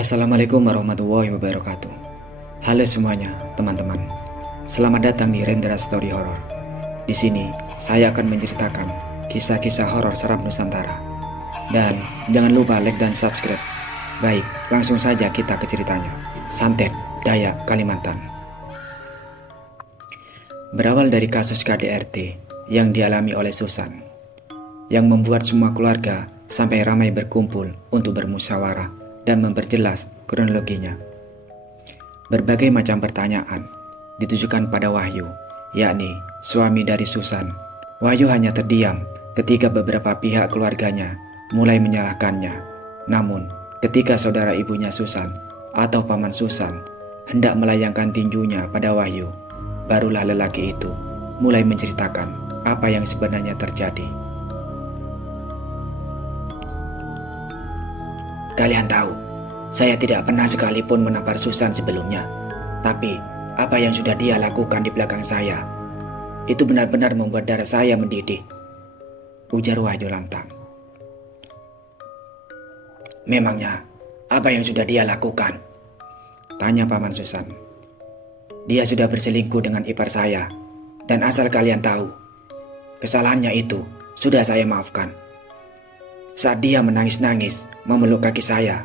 Assalamualaikum warahmatullahi wabarakatuh. Halo semuanya, teman-teman. Selamat datang di Rendra Story Horror. Di sini, saya akan menceritakan kisah-kisah horor seram Nusantara. Dan jangan lupa like dan subscribe. Baik, langsung saja kita ke ceritanya. Santet, Dayak, Kalimantan. Berawal dari kasus KDRT yang dialami oleh Susan, yang membuat semua keluarga sampai ramai berkumpul untuk bermusyawarah dan memperjelas kronologinya. Berbagai macam pertanyaan ditujukan pada Wahyu, yakni suami dari Susan. Wahyu hanya terdiam ketika beberapa pihak keluarganya mulai menyalahkannya. Namun, ketika saudara ibunya Susan atau paman Susan hendak melayangkan tinjunya pada Wahyu, barulah lelaki itu mulai menceritakan apa yang sebenarnya terjadi. Kalian tahu, saya tidak pernah sekalipun menampar Susan sebelumnya. Tapi, apa yang sudah dia lakukan di belakang saya, itu benar-benar membuat darah saya mendidih, ujar Wahyu lantang. Memangnya, apa yang sudah dia lakukan? Tanya paman Susan. Dia sudah berselingkuh dengan ipar saya, dan asal kalian tahu, kesalahannya itu sudah saya maafkan. Saat dia menangis-nangis memeluk kaki saya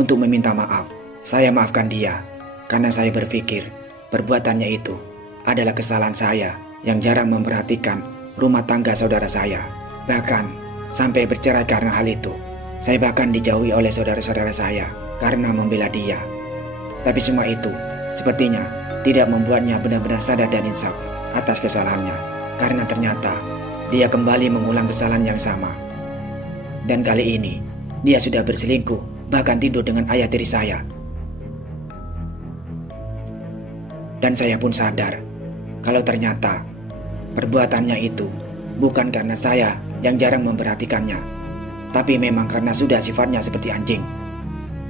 untuk meminta maaf, saya maafkan dia karena saya berpikir perbuatannya itu adalah kesalahan saya yang jarang memperhatikan rumah tangga saudara saya. Bahkan sampai bercerai karena hal itu. Saya bahkan dijauhi oleh saudara-saudara saya karena membela dia. Tapi semua itu sepertinya tidak membuatnya benar-benar sadar dan insaf atas kesalahannya, karena ternyata dia kembali mengulang kesalahan yang sama. Dan kali ini, dia sudah berselingkuh, bahkan tidur dengan ayah tiri saya. Dan saya pun sadar, kalau ternyata perbuatannya itu bukan karena saya yang jarang memperhatikannya, tapi memang karena sudah sifatnya seperti anjing.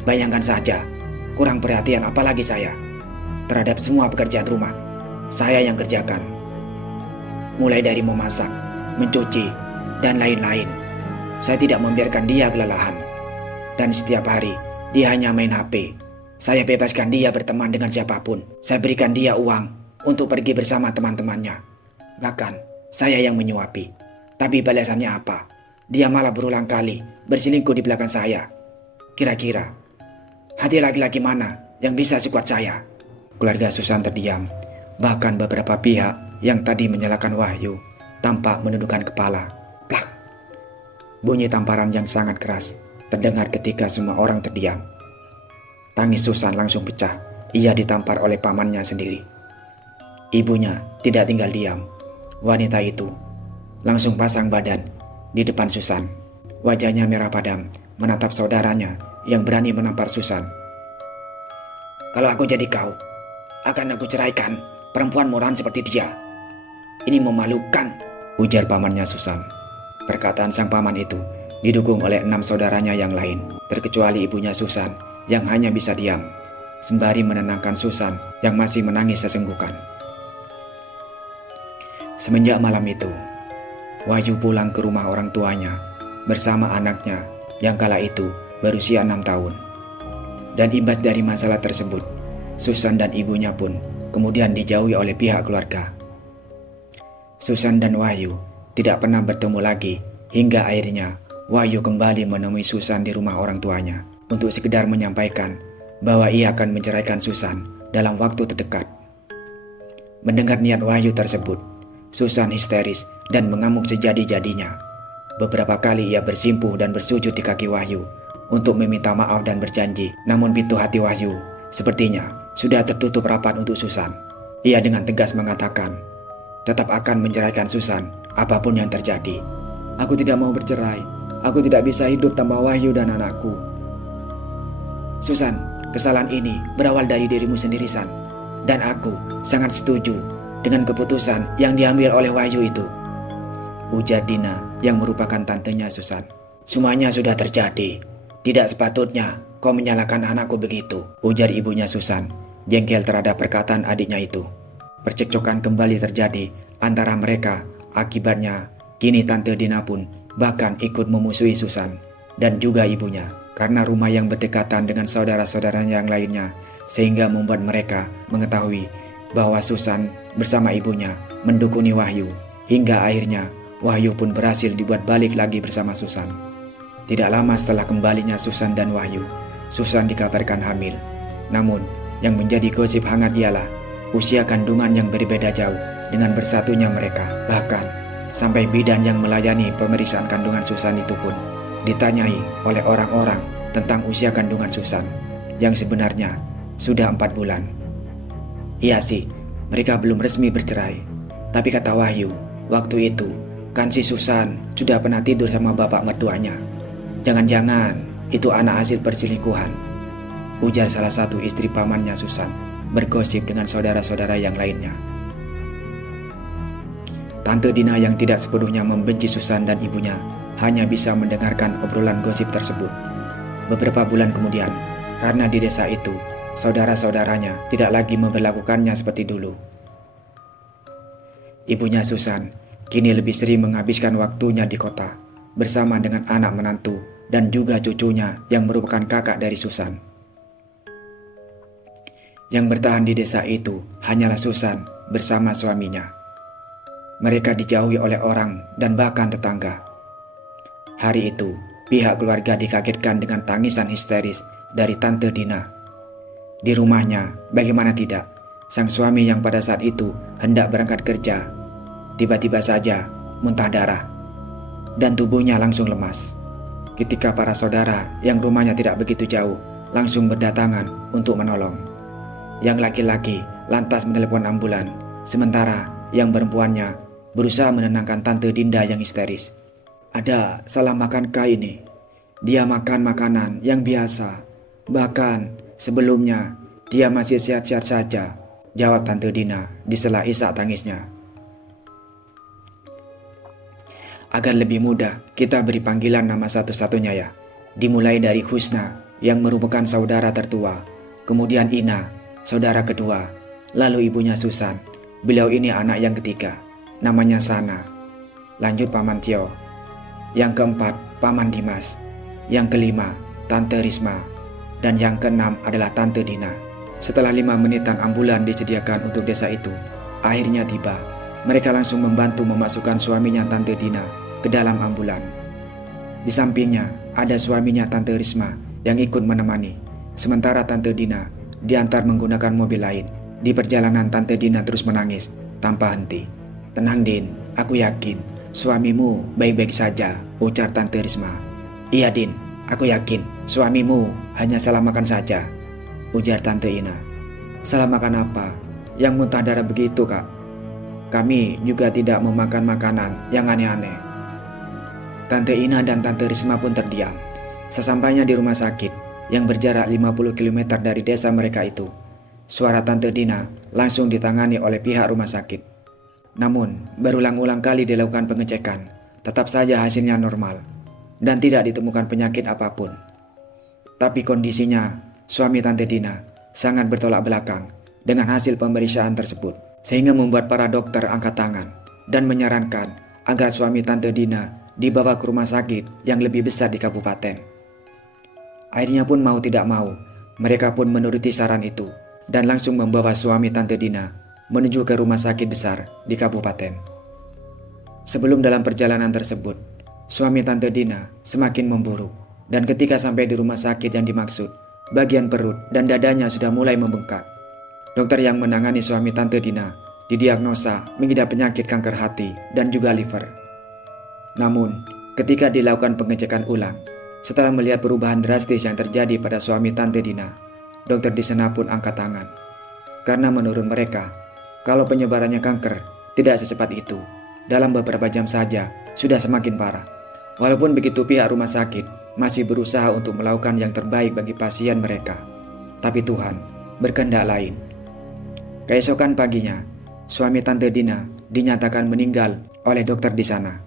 Bayangkan saja, kurang perhatian apalagi saya terhadap semua pekerjaan rumah saya yang kerjakan. Mulai dari memasak, mencuci, dan lain-lain. Saya tidak membiarkan dia kelelahan. Dan setiap hari, dia hanya main HP. Saya bebaskan dia berteman dengan siapapun. Saya berikan dia uang untuk pergi bersama teman-temannya. Bahkan, saya yang menyuapi. Tapi balasannya apa? Dia malah berulang kali berselingkuh di belakang saya. Kira-kira, hati laki-laki mana yang bisa sekuat saya? Keluarga Susan terdiam. Bahkan beberapa pihak yang tadi menyalahkan Wahyu tampak menundukkan kepala. Plak! Bunyi tamparan yang sangat keras terdengar ketika semua orang terdiam. Tangis Susan langsung pecah. Ia ditampar oleh pamannya sendiri. Ibunya tidak tinggal diam. Wanita itu langsung pasang badan di depan Susan. Wajahnya merah padam menatap saudaranya yang berani menampar Susan. Kalau aku jadi kau, akan aku ceraikan perempuan murahan seperti dia. Ini memalukan, ujar pamannya Susan. Perkataan sang paman itu didukung oleh 6 saudaranya yang lain, terkecuali ibunya Susan yang hanya bisa diam, sembari menenangkan Susan yang masih menangis sesenggukan. Semenjak malam itu, Wahyu pulang ke rumah orang tuanya bersama anaknya yang kala itu berusia 6 tahun. Dan imbas dari masalah tersebut, Susan dan ibunya pun kemudian dijauhi oleh pihak keluarga. Susan dan Wahyu tidak pernah bertemu lagi hingga akhirnya Wahyu kembali menemui Susan di rumah orang tuanya untuk sekedar menyampaikan bahwa ia akan menceraikan Susan dalam waktu terdekat. Mendengar niat Wahyu tersebut, Susan histeris dan mengamuk sejadi-jadinya. Beberapa kali ia bersimpuh dan bersujud di kaki Wahyu untuk meminta maaf dan berjanji. Namun pintu hati Wahyu sepertinya sudah tertutup rapat untuk Susan. Ia dengan tegas mengatakan, tetap akan menceraikan Susan apapun yang terjadi. Aku tidak mau bercerai. Aku tidak bisa hidup tanpa Wahyu dan anakku. Susan, kesalahan ini berawal dari dirimu sendiri, San. Dan aku sangat setuju dengan keputusan yang diambil oleh Wahyu itu, ujar Dina yang merupakan tantenya Susan. Semuanya sudah terjadi. Tidak sepatutnya kau menyalahkan anakku begitu, ujar ibunya Susan, jengkel terhadap perkataan adiknya itu. Percekcokan kembali terjadi antara mereka. Akibatnya, kini Tante Dina pun bahkan ikut memusuhi Susan dan juga ibunya. karena rumah yang berdekatan dengan saudara-saudaranya yang lainnya, sehingga membuat mereka mengetahui bahwa Susan bersama ibunya mendukuni Wahyu, hingga akhirnya Wahyu pun berhasil dibuat balik lagi bersama Susan. Tidak lama setelah kembalinya Susan dan Wahyu, Susan dikabarkan hamil. Namun, yang menjadi gosip hangat ialah usia kandungan yang berbeda jauh dengan bersatunya mereka. Bahkan, sampai bidan yang melayani pemeriksaan kandungan Susan itu pun ditanyai oleh orang-orang tentang usia kandungan Susan yang sebenarnya sudah 4 bulan. Iya sih, mereka belum resmi bercerai. Tapi kata Wahyu, waktu itu kan si Susan sudah pernah tidur sama bapak mertuanya. Jangan-jangan itu anak hasil perselingkuhan, ujar salah satu istri pamannya Susan bergosip dengan saudara-saudara yang lainnya. Tante Dina yang tidak sepenuhnya membenci Susan dan ibunya hanya bisa mendengarkan obrolan gosip tersebut. Beberapa bulan kemudian, karena di desa itu, saudara-saudaranya tidak lagi memperlakukannya seperti dulu. Ibunya Susan kini lebih sering menghabiskan waktunya di kota bersama dengan anak menantu dan juga cucunya yang merupakan kakak dari Susan. Yang bertahan di desa itu hanyalah Susan bersama suaminya. Mereka dijauhi oleh orang dan bahkan tetangga. Hari itu, pihak keluarga dikagetkan dengan tangisan histeris dari Tante Dina. Di rumahnya, bagaimana tidak, sang suami yang pada saat itu hendak berangkat kerja, tiba-tiba saja muntah darah dan tubuhnya langsung lemas. Ketika para saudara yang rumahnya tidak begitu jauh langsung berdatangan untuk menolong. Yang laki-laki lantas menelepon ambulan, sementara yang perempuannya berusaha menenangkan Tante Dinda yang histeris. Ada salah makankah ini? Dia makan makanan yang biasa. Bahkan sebelumnya dia masih sehat-sehat saja, jawab Tante Dina di sela isak tangisnya. Agar lebih mudah, kita beri panggilan nama satu-satunya ya. Dimulai dari Husna yang merupakan saudara tertua, kemudian Ina, saudara kedua, lalu ibunya Susan. Beliau ini anak yang ketiga, namanya Sana. Lanjut Paman Tio. Yang keempat, Paman Dimas. Yang kelima, Tante Risma. Dan yang keenam adalah Tante Dina. Setelah 5 menitan ambulan disediakan untuk desa itu, akhirnya tiba. Mereka langsung membantu memasukkan suaminya Tante Dina ke dalam ambulan. Di sampingnya ada suaminya Tante Risma yang ikut menemani. Sementara Tante Dina diantar menggunakan mobil lain. Di perjalanan Tante Dina terus menangis tanpa henti. Tenang Din, aku yakin suamimu baik-baik saja, ujar Tante Risma. Iya Din, aku yakin suamimu hanya salah makan saja, ujar Tante Ina. Salah makan apa? Yang muntah darah begitu kak? Kami juga tidak memakan makanan yang aneh-aneh. Tante Ina dan Tante Risma pun terdiam. Sesampainya di rumah sakit yang berjarak 50 km dari desa mereka itu, suara Tante Dina langsung ditangani oleh pihak rumah sakit. Namun, berulang-ulang kali dilakukan pengecekan, tetap saja hasilnya normal dan tidak ditemukan penyakit apapun. Tapi kondisinya, suami Tante Dina sangat bertolak belakang dengan hasil pemeriksaan tersebut, sehingga membuat para dokter angkat tangan dan menyarankan agar suami Tante Dina dibawa ke rumah sakit yang lebih besar di kabupaten. Akhirnya pun mau tidak mau, mereka pun menuruti saran itu dan langsung membawa suami Tante Dina menuju ke rumah sakit besar di kabupaten. Sebelum dalam perjalanan tersebut, suami Tante Dina semakin memburuk dan ketika sampai di rumah sakit yang dimaksud, bagian perut dan dadanya sudah mulai membengkak. Dokter yang menangani suami Tante Dina didiagnosa mengidap penyakit kanker hati dan juga liver. Namun, ketika dilakukan pengecekan ulang, setelah melihat perubahan drastis yang terjadi pada suami Tante Dina, dokter di sana pun angkat tangan. Karena menurut mereka, kalau penyebarannya kanker tidak secepat itu, dalam beberapa jam saja sudah semakin parah. Walaupun begitu pihak rumah sakit masih berusaha untuk melakukan yang terbaik bagi pasien mereka. Tapi Tuhan berkehendak lain. Keesokan paginya, suami Tante Dina dinyatakan meninggal oleh dokter di sana.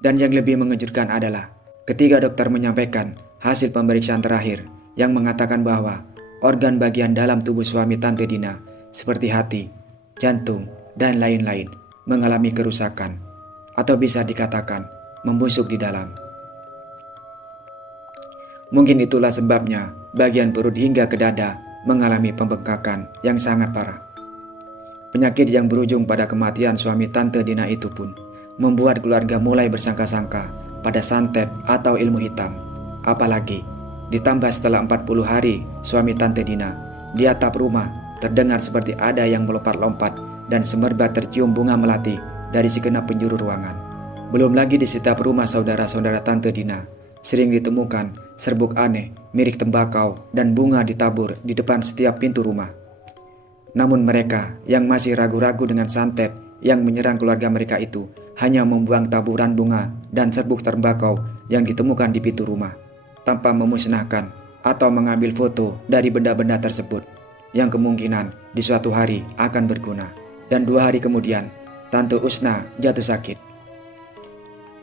Dan yang lebih mengejutkan adalah ketika dokter menyampaikan hasil pemeriksaan terakhir yang mengatakan bahwa organ bagian dalam tubuh suami Tante Dina seperti hati, jantung, dan lain-lain mengalami kerusakan atau bisa dikatakan membusuk di dalam. Mungkin itulah sebabnya bagian perut hingga ke dada mengalami pembengkakan yang sangat parah. Penyakit yang berujung pada kematian suami Tante Dina itu pun membuat keluarga mulai bersangka-sangka pada santet atau ilmu hitam. Apalagi ditambah setelah 40 hari suami Tante Dina, di atap rumah terdengar seperti ada yang melompat-lompat dan semerbak tercium bunga melati dari segenap penjuru ruangan. Belum lagi di setiap rumah saudara-saudara Tante Dina sering ditemukan serbuk aneh, mirip tembakau dan bunga ditabur di depan setiap pintu rumah. Namun mereka yang masih ragu-ragu dengan santet yang menyerang keluarga mereka itu hanya membuang taburan bunga dan serbuk tembakau yang ditemukan di pintu rumah, tanpa memusnahkan atau mengambil foto dari benda-benda tersebut yang kemungkinan di suatu hari akan berguna. Dan 2 hari kemudian, Tante Husna jatuh sakit.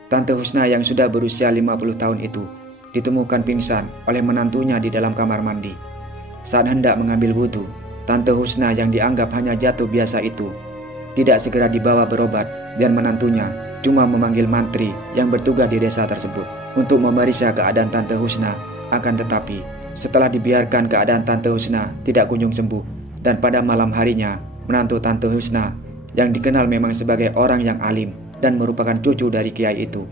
Tante Husna yang sudah berusia 50 tahun itu ditemukan pingsan oleh menantunya di dalam kamar mandi. Saat hendak mengambil wudhu, Tante Husna yang dianggap hanya jatuh biasa itu tidak segera dibawa berobat dan menantunya cuma memanggil mantri yang bertugas di desa tersebut untuk memeriksa keadaan Tante Husna. Akan tetapi setelah dibiarkan keadaan Tante Husna tidak kunjung sembuh, dan pada malam harinya menantu Tante Husna yang dikenal memang sebagai orang yang alim dan merupakan cucu dari kiai itu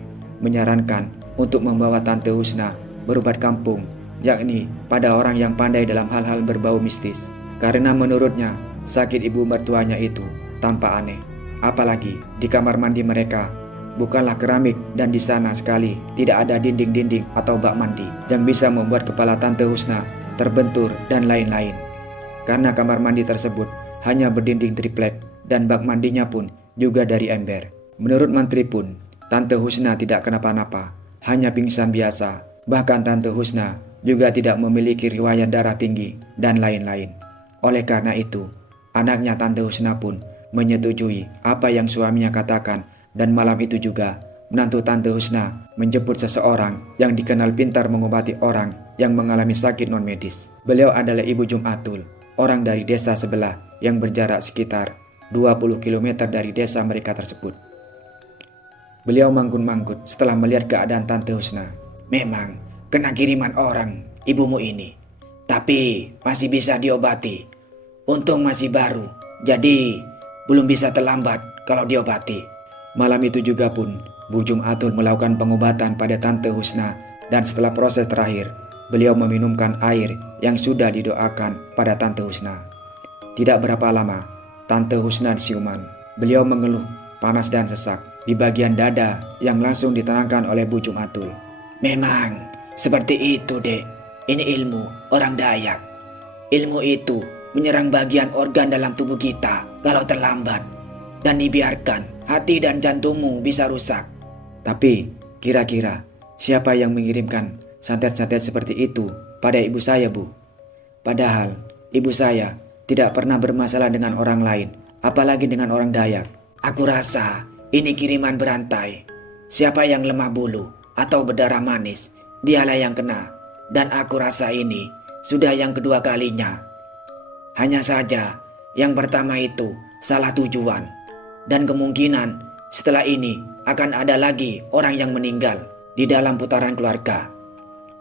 menyarankan untuk membawa Tante Husna berobat kampung, yakni pada orang yang pandai dalam hal-hal berbau mistis. Karena menurutnya sakit ibu mertuanya itu tampak aneh, apalagi di kamar mandi mereka bukanlah keramik dan di sana sekali tidak ada dinding-dinding atau bak mandi yang bisa membuat kepala Tante Husna terbentur dan lain-lain. Karena kamar mandi tersebut hanya berdinding triplek dan bak mandinya pun juga dari ember. Menurut mantri pun, Tante Husna tidak kenapa-napa, hanya pingsan biasa. Bahkan Tante Husna juga tidak memiliki riwayat darah tinggi dan lain-lain. Oleh karena itu, anaknya Tante Husna pun menyetujui apa yang suaminya katakan, dan malam itu juga menantu Tante Husna menjemput seseorang yang dikenal pintar mengobati orang yang mengalami sakit non-medis. Beliau adalah Ibu Jumatul, orang dari desa sebelah yang berjarak sekitar 20 km dari desa mereka tersebut. Beliau manggut-manggut setelah melihat keadaan Tante Husna. Memang kena kiriman orang ibumu ini, tapi masih bisa diobati. Untung masih baru, jadi belum bisa terlambat kalau diobati. Malam itu juga pun Bu Jumatul melakukan pengobatan pada Tante Husna, dan setelah proses terakhir, beliau meminumkan air yang sudah didoakan pada Tante Husna. Tidak berapa lama, Tante Husna siuman. Beliau mengeluh panas dan sesak di bagian dada yang langsung ditenangkan oleh Bu Jumatul. Memang seperti itu, Dek. Ini ilmu orang Dayak. Ilmu itu menyerang bagian organ dalam tubuh kita kalau terlambat dan dibiarkan, hati dan jantungmu bisa rusak. Tapi kira-kira siapa yang mengirimkan santet-santet seperti itu pada ibu saya, Bu? Padahal ibu saya tidak pernah bermasalah dengan orang lain, apalagi dengan orang Dayak. Aku rasa ini kiriman berantai. Siapa yang lemah bulu atau berdarah manis, dialah yang kena. Dan aku rasa ini sudah yang kedua kalinya. Hanya saja yang pertama itu salah tujuan, dan kemungkinan setelah ini akan ada lagi orang yang meninggal di dalam putaran keluarga.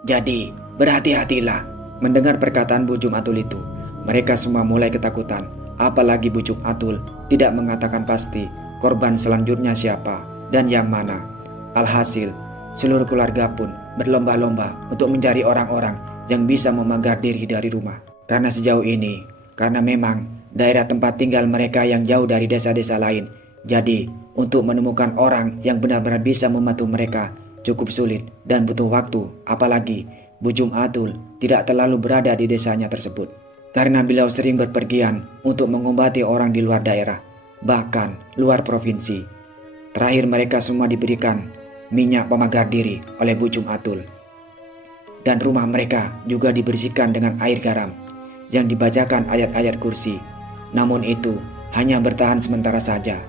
Jadi berhati-hatilah. Mendengar perkataan Bu Jumatul itu, mereka semua mulai ketakutan. Apalagi Bu Jumatul tidak mengatakan pasti korban selanjutnya siapa dan yang mana. Alhasil seluruh keluarga pun berlomba-lomba untuk mencari orang-orang yang bisa memagar diri dari rumah. Karena sejauh ini, karena memang daerah tempat tinggal mereka yang jauh dari desa-desa lain, jadi untuk menemukan orang yang benar-benar bisa membantu mereka cukup sulit dan butuh waktu. Apalagi Bu Jumatul tidak terlalu berada di desanya tersebut, karena beliau sering berpergian untuk mengobati orang di luar daerah, bahkan luar provinsi. Terakhir mereka semua diberikan minyak pemagar diri oleh Bu Jumatul, dan rumah mereka juga dibersihkan dengan air garam yang dibacakan ayat-ayat kursi. Namun itu hanya bertahan sementara saja,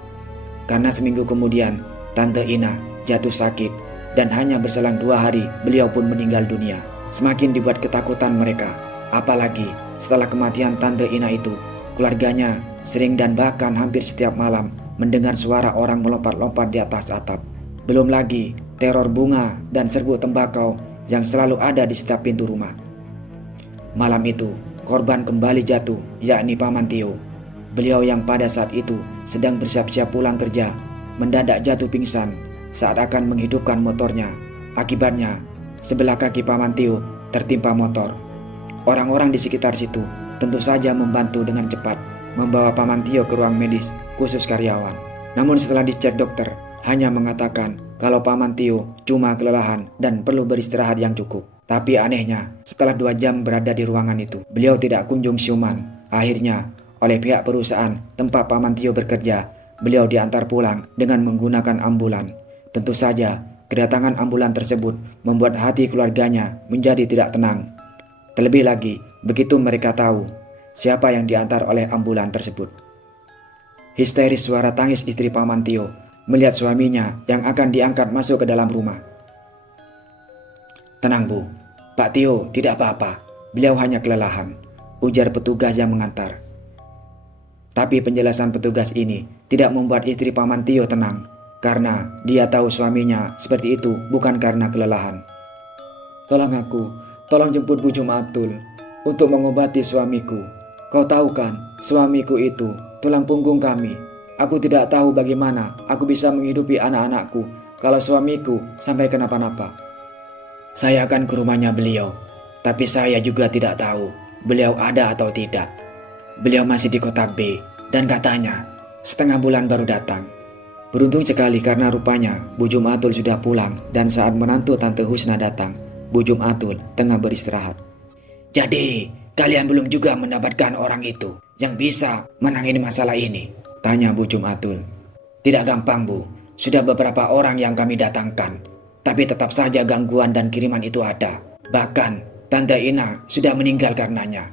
karena seminggu kemudian Tante Ina jatuh sakit, dan hanya berselang 2 hari beliau pun meninggal dunia. Semakin dibuat ketakutan mereka, apalagi setelah kematian Tante Ina itu, keluarganya sering dan bahkan hampir setiap malam mendengar suara orang melompat-lompat di atas atap. Belum lagi teror bunga dan serbuk tembakau yang selalu ada di setiap pintu rumah. Malam itu, korban kembali jatuh, yakni Paman Tio. Beliau yang pada saat itu sedang bersiap-siap pulang kerja, mendadak jatuh pingsan saat akan menghidupkan motornya. Akibatnya, sebelah kaki Paman Tio tertimpa motor. Orang-orang di sekitar situ tentu saja membantu dengan cepat, membawa Paman Tio ke ruang medis khusus karyawan. Namun setelah dicek dokter, hanya mengatakan kalau Paman Tio cuma kelelahan dan perlu beristirahat yang cukup. Tapi anehnya, setelah 2 jam berada di ruangan itu, beliau tidak kunjung siuman. Akhirnya, oleh pihak perusahaan tempat Paman Tio bekerja, beliau diantar pulang dengan menggunakan ambulan. Tentu saja, kedatangan ambulan tersebut membuat hati keluarganya menjadi tidak tenang. Terlebih lagi, begitu mereka tahu siapa yang diantar oleh ambulan tersebut. Histeris suara tangis istri Paman Tio melihat suaminya yang akan diangkat masuk ke dalam rumah. "Tenang Bu, Pak Tio tidak apa-apa, beliau hanya kelelahan," ujar petugas yang mengantar. Tapi penjelasan petugas ini tidak membuat istri Paman Tio tenang, karena dia tahu suaminya seperti itu bukan karena kelelahan. Tolong jemput Bu Jumatul untuk mengobati suamiku. Kau tahu kan, suamiku itu tulang punggung kami. Aku tidak tahu bagaimana aku bisa menghidupi anak-anakku kalau suamiku sampai kenapa-napa. Saya akan ke rumahnya beliau, tapi saya juga tidak tahu beliau ada atau tidak. Beliau masih di kota B dan katanya setengah bulan baru datang. Beruntung sekali karena rupanya Bu Jumatul sudah pulang dan saat menantu Tante Husna datang, Bu Jumatul tengah beristirahat. "Jadi, kalian belum juga mendapatkan orang itu yang bisa menangani masalah ini?" tanya Bu Jumatul. "Tidak gampang Bu, sudah beberapa orang yang kami datangkan, tapi tetap saja gangguan dan kiriman itu ada. Bahkan Tante Ina sudah meninggal karenanya."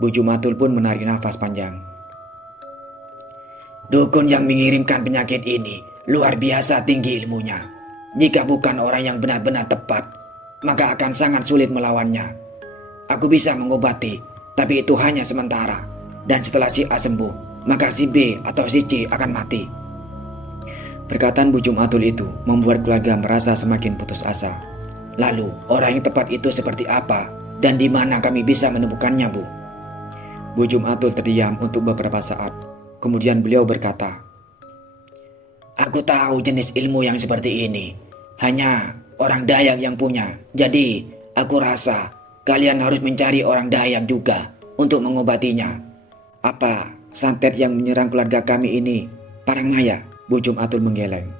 Bu Jumatul pun menarik nafas panjang. "Dukun yang mengirimkan penyakit ini luar biasa tinggi ilmunya. Jika bukan orang yang benar-benar tepat, maka akan sangat sulit melawannya. Aku bisa mengobati, tapi itu hanya sementara. Dan setelah si A sembuh, maka si B atau si C akan mati." Perkataan Bu Jumatul itu membuat keluarga merasa semakin putus asa. "Lalu orang yang tepat itu seperti apa dan di mana kami bisa menemukannya, Bu?" Bu Jumatul terdiam untuk beberapa saat. Kemudian beliau berkata, "Aku tahu jenis ilmu yang seperti ini hanya orang Dayak yang punya. Jadi aku rasa kalian harus mencari orang Dayak juga untuk mengobatinya." "Apa santet yang menyerang keluarga kami ini Parangmaya?" Bu Jumatul menggeleng.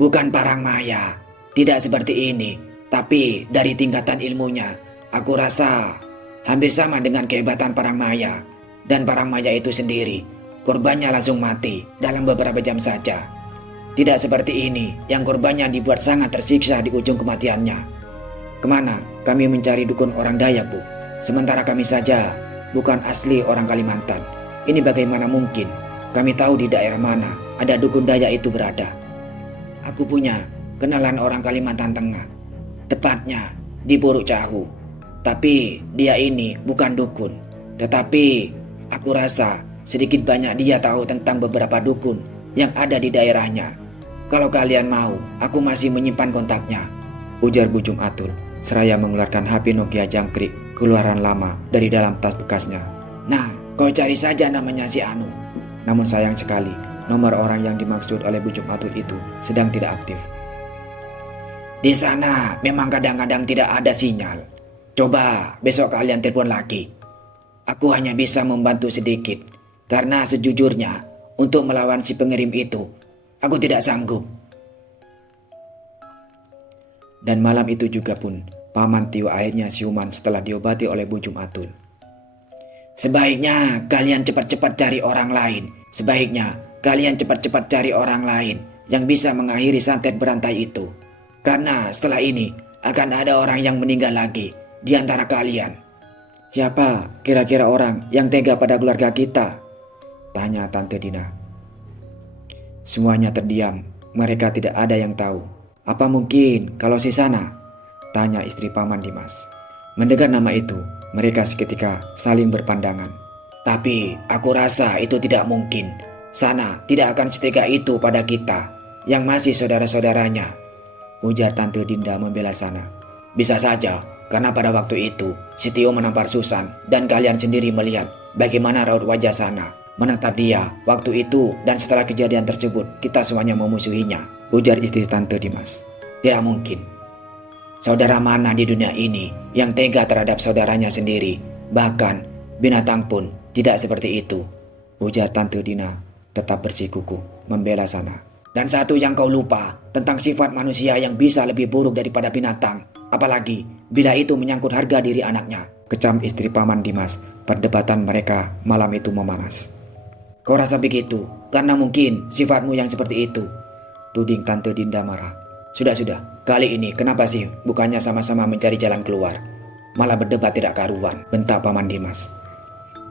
"Bukan Parangmaya, tidak seperti ini. Tapi dari tingkatan ilmunya, aku rasa hampir sama dengan kehebatan Parangmaya. Dan Parangmaya itu sendiri, korbannya langsung mati dalam beberapa jam saja. Tidak seperti ini, yang korbannya dibuat sangat tersiksa di ujung kematiannya. Kemana kami mencari dukun orang Dayak, Bu? Sementara kami saja bukan asli orang Kalimantan. Ini bagaimana mungkin kami tahu di daerah mana ada dukun Dayak itu berada?" "Aku punya kenalan orang Kalimantan Tengah, tepatnya di Puruk Cahu. Tapi dia ini bukan dukun. Tetapi aku rasa sedikit banyak dia tahu tentang beberapa dukun yang ada di daerahnya. Kalau kalian mau, aku masih menyimpan kontaknya," ujar Bu Jumatul seraya mengeluarkan HP Nokia jangkrik keluaran lama dari dalam tas bekasnya. "Nah, kau cari saja namanya si Anu." Namun sayang sekali, nomor orang yang dimaksud oleh Bu Jumatul itu sedang tidak aktif. "Di sana memang kadang-kadang tidak ada sinyal. Coba besok kalian telepon lagi. Aku hanya bisa membantu sedikit, karena sejujurnya untuk melawan si pengirim itu, aku tidak sanggup." Dan malam itu juga pun, Paman Tio akhirnya siuman setelah diobati oleh Bu Jumatul. "Sebaiknya kalian cepat-cepat cari orang lain. Sebaiknya kalian cepat-cepat cari orang lain yang bisa mengakhiri santet berantai itu. Karena setelah ini akan ada orang yang meninggal lagi di antara kalian." "Siapa kira-kira orang yang tega pada keluarga kita?" tanya Tante Dina. Semuanya terdiam. Mereka tidak ada yang tahu. "Apa mungkin kalau si Sana?" tanya istri Paman Dimas. Mendengar nama itu, mereka seketika saling berpandangan. "Tapi aku rasa itu tidak mungkin. Sana tidak akan setega itu pada kita yang masih saudara-saudaranya," ujar Tante Dinda membela Sana. Bisa saja, karena pada waktu itu si Tio menampar Susan dan kalian sendiri melihat bagaimana raut wajah Sana menatap dia waktu itu, dan setelah kejadian tersebut kita semuanya memusuhinya, ujar istri Tante Dimas. Tidak mungkin. Saudara mana di dunia ini yang tega terhadap saudaranya sendiri? Bahkan binatang pun tidak seperti itu, ujar Tante Dina tetap bersikukuh membela Sana. Dan satu yang kau lupa tentang sifat manusia yang bisa lebih buruk daripada binatang, apalagi bila itu menyangkut harga diri anaknya, kecam istri Paman Dimas. Perdebatan mereka malam itu memanas. Kau rasa begitu karena mungkin sifatmu yang seperti itu, tuding Tante Dinda marah. Sudah, kali ini kenapa sih bukannya sama-sama mencari jalan keluar, malah berdebat tidak karuan, bentak Paman Dimas.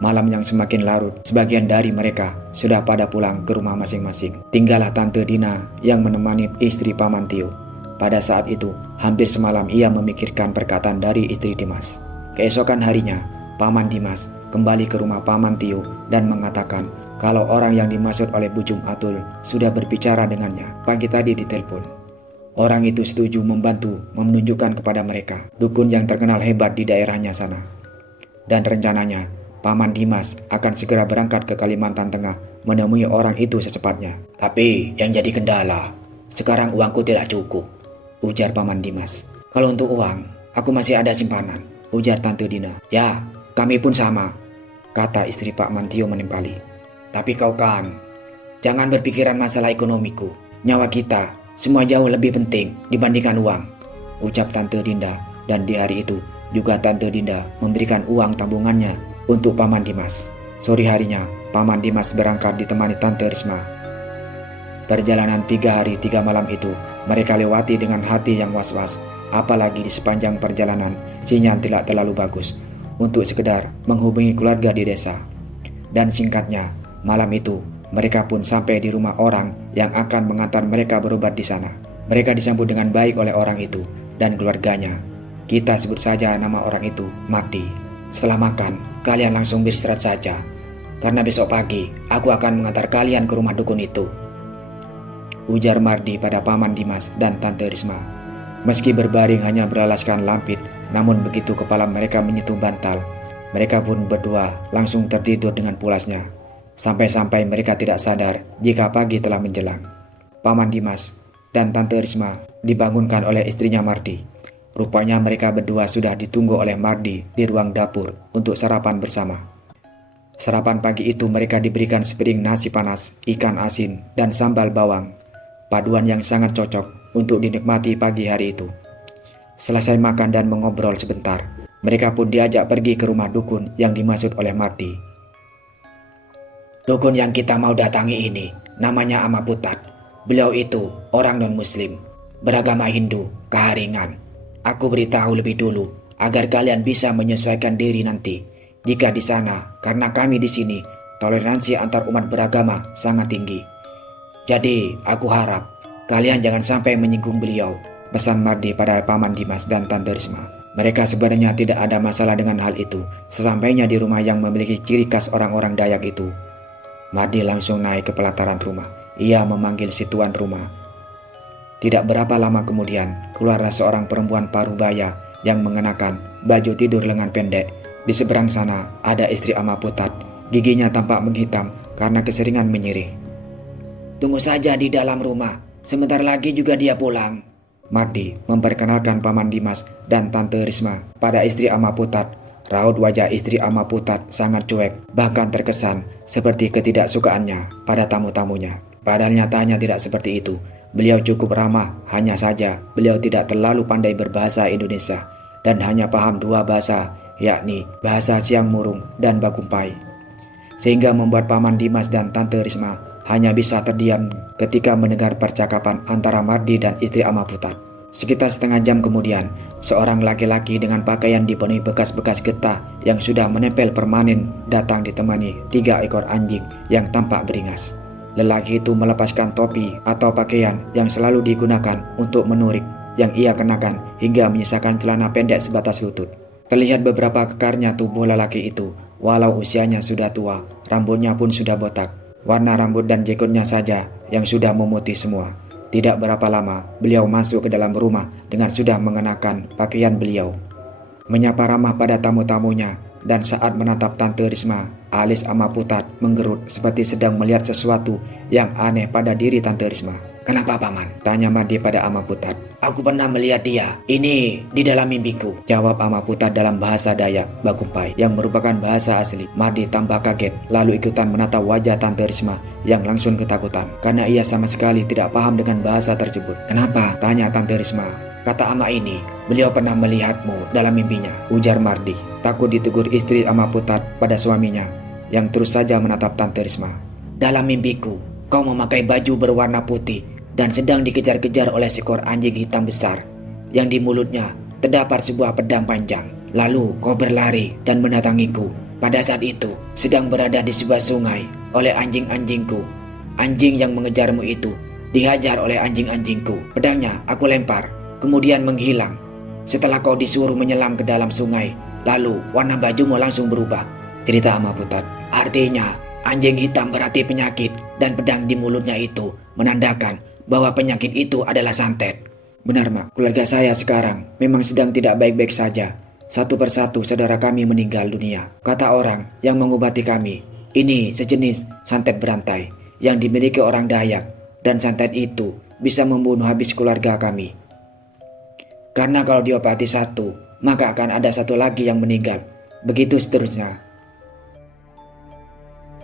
Malam yang semakin larut, sebagian dari mereka sudah pada pulang ke rumah masing-masing. Tinggallah Tante Dina yang menemani istri Paman Tio. Pada saat itu, hampir semalam ia memikirkan perkataan dari istri Dimas. Keesokan harinya, Paman Dimas kembali ke rumah Paman Tio dan mengatakan kalau orang yang dimaksud oleh Bujum Atul sudah berbicara dengannya pagi tadi di telepon. Orang itu setuju membantu menunjukkan kepada mereka dukun yang terkenal hebat di daerahnya sana. Dan rencananya, Paman Dimas akan segera berangkat ke Kalimantan Tengah menemui orang itu secepatnya. Tapi yang jadi kendala, sekarang uangku tidak cukup, ujar Paman Dimas. Kalau untuk uang, aku masih ada simpanan, ujar Tante Dina. Ya, kami pun sama, kata istri Pak Mantio menimpali. Tapi kau kan, jangan berpikiran masalah ekonomiku. Nyawa kita semua jauh lebih penting dibandingkan uang, ucap Tante Dinda. Dan di hari itu juga Tante Dinda memberikan uang tabungannya untuk Paman Dimas. Sore harinya, Paman Dimas berangkat ditemani Tante Risma. Perjalanan 3 hari 3 malam itu mereka lewati dengan hati yang was-was. Apalagi di sepanjang perjalanan sinyal tidak terlalu bagus untuk sekedar menghubungi keluarga di desa. Dan singkatnya, malam itu mereka pun sampai di rumah orang yang akan mengantar mereka berobat di sana. Mereka disambut dengan baik oleh orang itu dan keluarganya. Kita sebut saja nama orang itu Mardi. Setelah makan, kalian langsung beristirahat saja, karena besok pagi aku akan mengantar kalian ke rumah dukun itu, ujar Mardi pada Paman Dimas dan Tante Risma. Meski berbaring hanya beralaskan lampit, namun begitu kepala mereka menyentuh bantal, mereka pun berdua langsung tertidur dengan pulasnya. Sampai-sampai mereka tidak sadar jika pagi telah menjelang. Paman Dimas dan Tante Risma dibangunkan oleh istrinya Mardi. Rupanya mereka berdua sudah ditunggu oleh Mardi di ruang dapur untuk sarapan bersama. Sarapan pagi itu mereka diberikan sepiring nasi panas, ikan asin, dan sambal bawang. Paduan yang sangat cocok untuk dinikmati pagi hari itu. Selesai makan dan mengobrol sebentar, mereka pun diajak pergi ke rumah dukun yang dimaksud oleh Mardi. Dukun yang kita mau datangi ini namanya Ama Putat. Beliau itu orang non-muslim, beragama Hindu, keharingan. Aku beritahu lebih dulu agar kalian bisa menyesuaikan diri nanti. Jika di sana, karena kami di sini, toleransi antar umat beragama sangat tinggi. Jadi, aku harap kalian jangan sampai menyinggung beliau, pesan Mardi pada Paman Dimas dan Tante Risma. Mereka sebenarnya tidak ada masalah dengan hal itu. Sesampainya di rumah yang memiliki ciri khas orang-orang Dayak itu, Mardi langsung naik ke pelataran rumah. Ia memanggil si tuan rumah. Tidak berapa lama kemudian, keluarlah seorang perempuan parubaya yang mengenakan baju tidur lengan pendek. Di seberang sana ada istri Ama Putat. Giginya tampak menghitam karena keseringan menyirih. Tunggu saja di dalam rumah, sebentar lagi juga dia pulang. Mardi memperkenalkan Paman Dimas dan Tante Risma pada istri Ama Putat. Raut wajah istri Ama Putat sangat cuek, bahkan terkesan seperti ketidaksukaannya pada tamu-tamunya. Padahal nyatanya tidak seperti itu. Beliau cukup ramah, hanya saja beliau tidak terlalu pandai berbahasa Indonesia dan hanya paham 2 bahasa, yakni bahasa Siang Murung dan Bakumpai. Sehingga membuat Paman Dimas dan Tante Risma hanya bisa terdiam ketika mendengar percakapan antara Mardi dan istri Ama Putat. Sekitar setengah jam kemudian, seorang laki-laki dengan pakaian dipenuhi bekas-bekas getah yang sudah menempel permanen datang ditemani 3 ekor anjing yang tampak beringas. Lelaki itu melepaskan topi atau pakaian yang selalu digunakan untuk menurik yang ia kenakan hingga menyisakan celana pendek sebatas lutut. Terlihat beberapa kekarnya tubuh lelaki itu, walau usianya sudah tua, rambutnya pun sudah botak. Warna rambut dan jenggotnya saja yang sudah memutih semua. Tidak berapa lama, beliau masuk ke dalam rumah dengan sudah mengenakan pakaian beliau. Menyapa ramah pada tamu-tamunya, dan saat menatap Tante Risma, alis Amaputat menggerut seperti sedang melihat sesuatu yang aneh pada diri Tante Risma. "Kenapa, Paman?" tanya Mardi pada Amaputat. "Aku pernah melihat dia. Ini di dalam mimpiku," jawab Amaputat dalam bahasa Dayak Bakumpai yang merupakan bahasa asli. Mardi tambah kaget, lalu ikutan menatap wajah Tante Risma yang langsung ketakutan karena ia sama sekali tidak paham dengan bahasa tersebut. "Kenapa?" tanya Tante Risma. "Kata Ama ini, beliau pernah melihatmu dalam mimpinya," ujar Mardi. Takut ditegur istri Amaputat pada suaminya yang terus saja menatap Tante Risma. "Dalam mimpiku, kau memakai baju berwarna putih dan sedang dikejar-kejar oleh seekor anjing hitam besar yang di mulutnya terdapat sebuah pedang panjang. Lalu kau berlari dan mendatangiku. Pada saat itu, sedang berada di sebuah sungai oleh anjing-anjingku. Anjing yang mengejarmu itu dihajar oleh anjing-anjingku. Pedangnya aku lempar, kemudian menghilang. Setelah kau disuruh menyelam ke dalam sungai, lalu warna bajumu langsung berubah," cerita Amaputat. "Artinya, anjing hitam berarti penyakit dan pedang di mulutnya itu menandakan bahwa penyakit itu adalah santet." "Benar, Mak. Keluarga saya sekarang memang sedang tidak baik-baik saja. Satu persatu saudara kami meninggal dunia. Kata orang yang mengobati kami, ini sejenis santet berantai yang dimiliki orang Dayak, dan santet itu bisa membunuh habis keluarga kami. Karena kalau diobati satu, maka akan ada satu lagi yang meninggal. Begitu seterusnya."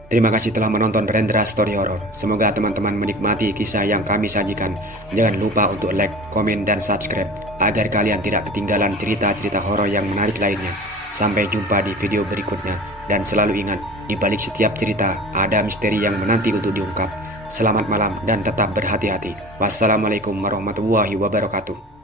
Terima kasih telah menonton Rendra Story Horror. Semoga teman-teman menikmati kisah yang kami sajikan. Jangan lupa untuk like, komen, dan subscribe agar kalian tidak ketinggalan cerita-cerita horor yang menarik lainnya. Sampai jumpa di video berikutnya. Dan selalu ingat, di balik setiap cerita ada misteri yang menanti untuk diungkap. Selamat malam dan tetap berhati-hati. Wassalamualaikum warahmatullahi wabarakatuh.